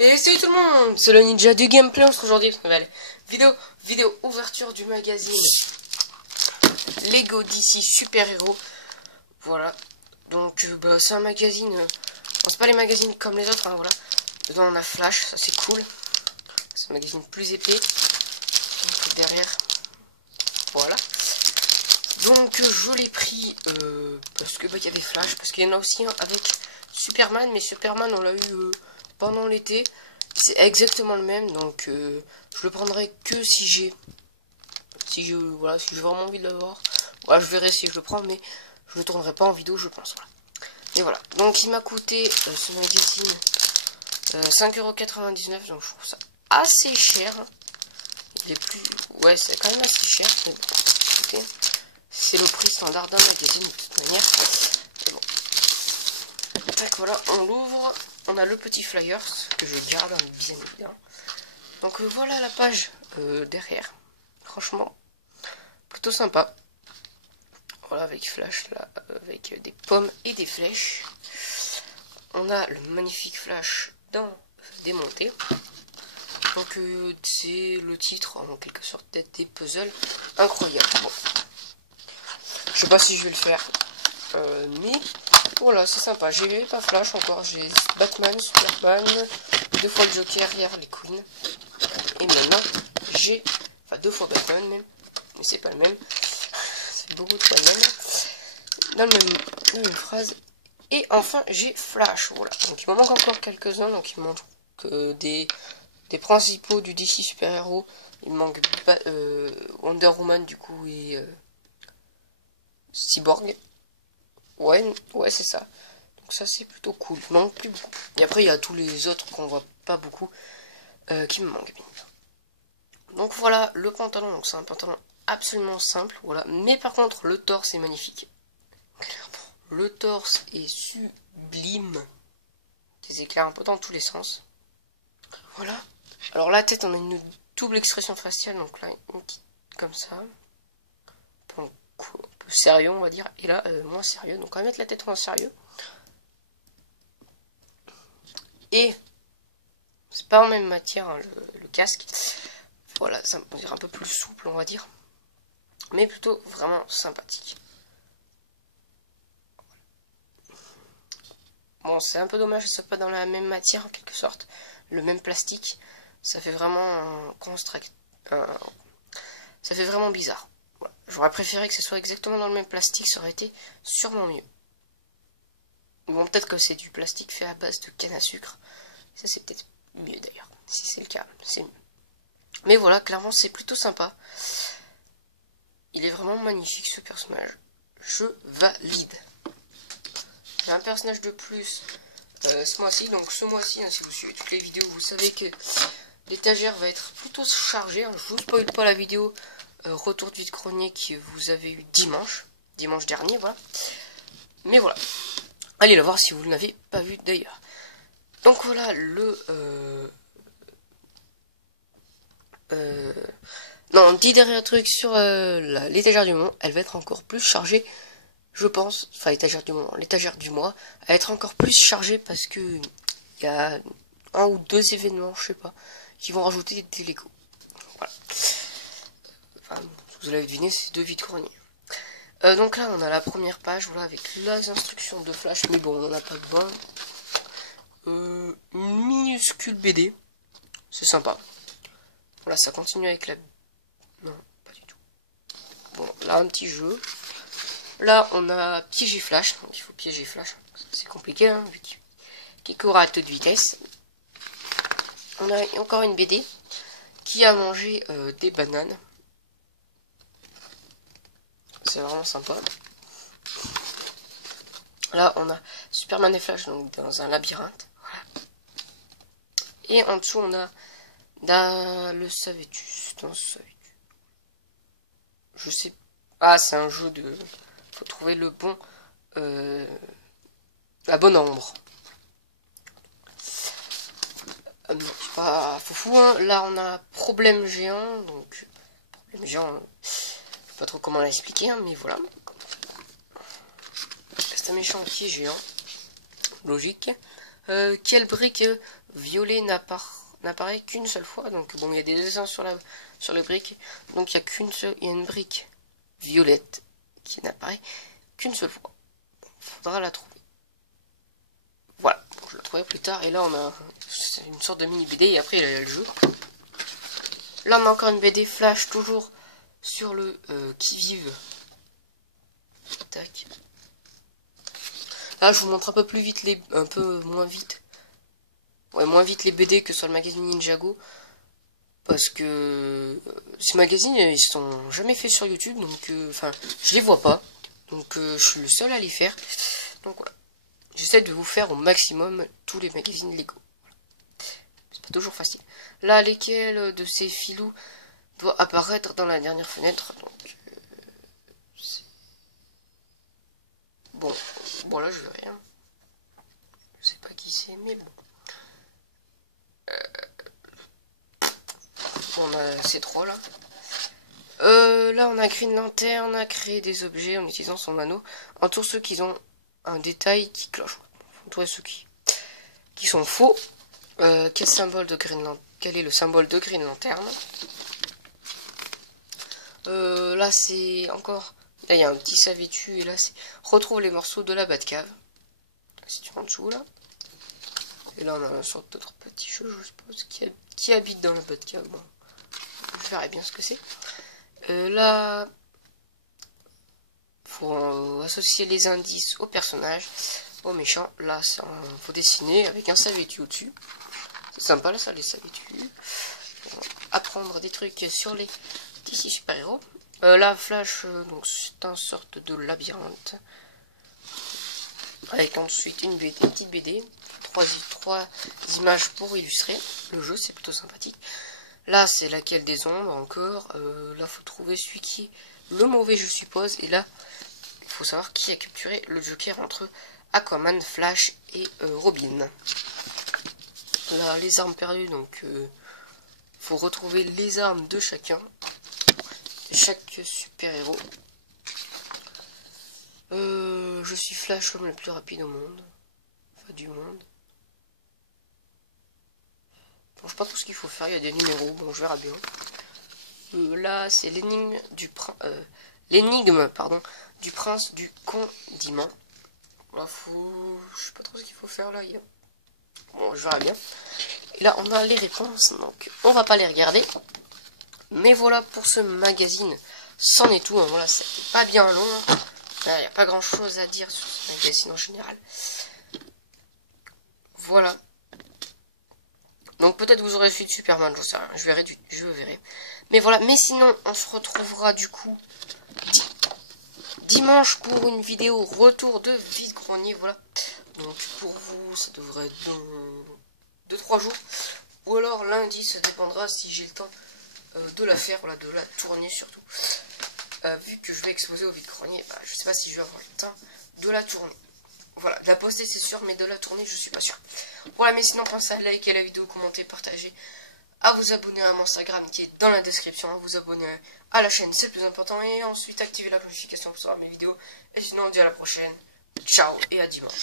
Et salut tout le monde, c'est le Ninja du gameplay. Aujourd'hui, nouvelle vidéo ouverture du magazine Lego DC Super Héros. Voilà, donc c'est un magazine, bon, c'est pas les magazines comme les autres, hein, voilà. Dedans on a Flash, ça c'est cool. C'est un magazine plus épais. Donc, derrière, voilà. Donc je l'ai pris parce que il y avait Flash, parce qu'il y en a aussi un avec Superman, mais Superman on l'a eu pendant l'été. C'est exactement le même, donc je le prendrai que si j'ai voilà, si j'ai vraiment envie de l'avoir. Voilà, je verrai si je le prends, mais je le tournerai pas en vidéo, je pense. Voilà. Et voilà, donc il m'a coûté ce magazine 5,99 €, donc je trouve ça assez cher. Il est plus, ouais, c'est quand même assez cher. Mais bon, écoutez, c'est le prix standard d'un magazine de toute manière. Et bon. Tac, voilà, on l'ouvre. On a le petit flyers que je garde bien évidemment. Donc voilà la page derrière. Franchement, plutôt sympa. Voilà, avec Flash là, avec des pommes et des flèches. On a le magnifique Flash dans Démonté. Donc c'est le titre en quelque sorte d'être des puzzles incroyables. Bon. Je sais pas si je vais le faire, mais voilà, c'est sympa. J'ai pas Flash encore, j'ai Batman, Superman, 2 fois le Joker, hier les Queens. Et maintenant, j'ai... Enfin, 2 fois Batman même. Mais c'est pas le même. C'est beaucoup de fois le même. Dans la même phrase. Et enfin, j'ai Flash. Voilà. Donc il me manque encore quelques-uns. Donc il me manque que des principaux du DC Super Héros. Il me manque Wonder Woman du coup et Cyborg. Ouais, c'est ça. Donc ça c'est plutôt cool. Il me manque plus beaucoup. Et après il y a tous les autres qu'on voit pas beaucoup qui me manquent. Donc voilà le pantalon, donc c'est un pantalon absolument simple, voilà. Mais par contre le torse est magnifique. Le torse est sublime. Des éclairs un peu dans tous les sens. Voilà. Alors la tête, on a une double expression faciale, donc là une petite comme ça. Un peu sérieux on va dire. Et là moins sérieux, donc on va mettre la tête moins sérieux. Et c'est pas en même matière hein, le casque. Voilà, ça on dirait un peu plus souple on va dire. Mais plutôt vraiment sympathique. Bon, c'est un peu dommage que ce soit pas dans la même matière en quelque sorte, le même plastique. Ça fait vraiment ça fait vraiment bizarre. Voilà. J'aurais préféré que ce soit exactement dans le même plastique, ça aurait été sûrement mieux. Bon, peut-être que c'est du plastique fait à base de canne à sucre. Ça, c'est peut-être mieux d'ailleurs. Si c'est le cas, c'est mieux. Mais voilà, clairement, c'est plutôt sympa. Il est vraiment magnifique ce personnage. Je valide. J'ai un personnage de plus ce mois-ci. Donc ce mois-ci, hein, si vous suivez toutes les vidéos, vous savez que l'étagère va être plutôt chargée. Hein. Je vous spoil pas la vidéo retour du vide-grenier que vous avez eu dimanche dernier, voilà. Mais voilà. Allez la voir si vous ne l'avez pas vu d'ailleurs. Donc voilà non, un petit dernier truc sur l'étagère du moment. Elle va être encore plus chargée. Je pense, enfin l'étagère du moment, l'étagère du mois, à être encore plus chargée parce que il y a 1 ou 2 événements, je sais pas, qui vont rajouter des Lego. Voilà. Enfin, vous l'avez deviné, c'est 2 vides-greniers. Donc là, on a la première page, voilà, avec les instructions de Flash, mais bon, on n'en a pas besoin. Une minuscule BD, c'est sympa. Voilà, ça continue avec la... Non, pas du tout. Bon, là, un petit jeu. Là, on a piégé Flash, donc il faut piéger Flash. C'est compliqué, hein, vu qu'il court à toute vitesse. On a encore une BD qui a mangé des bananes. C'est vraiment sympa. Là, on a Superman et Flash donc dans un labyrinthe. Voilà. Et en dessous, on a le savais-tu. Je sais. Ah, c'est un jeu de. Faut trouver le bon. La bonne ombre. Non, c'est pas foufou, hein. Là, on a problème géant. Donc, problème géant. Je sais pas trop comment l'expliquer, hein, mais voilà. C'est un méchant qui est géant. Logique. Quelle brique violet n'apparaît qu'une seule fois. Donc bon, il y a des dessins sur les briques. Donc il y a une brique violette qui n'apparaît qu'une seule fois. Bon, faudra la trouver. Voilà, bon, je la trouverai plus tard. Et là on a une sorte de mini BD et après il y a le jeu. Là on a encore une BD Flash, toujours sur le qui-vive. Tac. Là je vous montre un peu plus vite un peu moins vite. Ouais, moins vite les BD que sur le magazine Ninjago. Parce que ces magazines, ils sont jamais faits sur YouTube. Donc, enfin, je les vois pas. Donc, je suis le seul à les faire. Donc, voilà. J'essaie de vous faire au maximum tous les magazines Lego. Voilà. C'est pas toujours facile. Là, lesquels de ces filous doit apparaître dans la dernière fenêtre. Donc, bon, là, je veux rien. Je sais pas qui c'est, mais bon. On a ces trois là. Là on a Green Lantern, on a créé des objets en utilisant son anneau. Entoure ceux qui ont un détail qui cloche. Entoure ceux qui sont faux. Quel est le symbole de Green Lantern? Là c'est encore. Là il y a un petit savais-tu et là c'est retrouve les morceaux de la Batcave. Si tu en dessous là. Et là on a une sorte d'autre petit jeu, je suppose, qui habite dans la Batcave. Bon. Je verrai bien ce que c'est. Là, faut associer les indices au personnage, au méchant. Là, faut dessiner avec un savais-tu au-dessus. C'est sympa là, ça, les savais-tu. Apprendre des trucs sur les DC super-héros. Là, Flash, donc c'est une sorte de labyrinthe. Avec ensuite une petite BD. Trois images pour illustrer. Le jeu, c'est plutôt sympathique. Là, c'est laquelle des ombres encore. Là, faut trouver celui qui est le mauvais, je suppose. Et là, il faut savoir qui a capturé le Joker entre Aquaman, Flash et Robin. Là, les armes perdues. Donc, faut retrouver les armes de chacun. Chaque super-héros. Je suis Flash, l'homme le plus rapide au monde. Enfin, du monde. Bon, je sais pas tout ce qu'il faut faire, il y a des numéros, bon je verrai bien. Là c'est l'énigme du prince du condiment. Là je sais pas trop ce qu'il faut faire là. Bon je verrai bien. Et là on a les réponses, donc on va pas les regarder. Mais voilà pour ce magazine, c'en est tout. Hein. Voilà, c'est pas bien long. Il n'y a pas grand chose à dire sur ce magazine en général. Voilà. Donc peut-être vous aurez suivi de Superman, je sais rien, je verrai. Mais voilà, mais sinon on se retrouvera du coup dimanche pour une vidéo retour de vide-grenier, voilà. Donc pour vous ça devrait être dans 2-3 jours. Ou alors lundi, ça dépendra si j'ai le temps de la faire, voilà, de la tourner surtout. Vu que je vais exposer au vide-grenier, bah, je sais pas si je vais avoir le temps de la tourner. Voilà, de la poster c'est sûr, mais de la tourner je suis pas sûr. Voilà, mais sinon pensez à liker la vidéo, commenter, partager, à vous abonner à mon Instagram qui est dans la description, à vous abonner à la chaîne, c'est le plus important, et ensuite activer la notification pour savoir mes vidéos. Et sinon on se dit à la prochaine, ciao et à dimanche.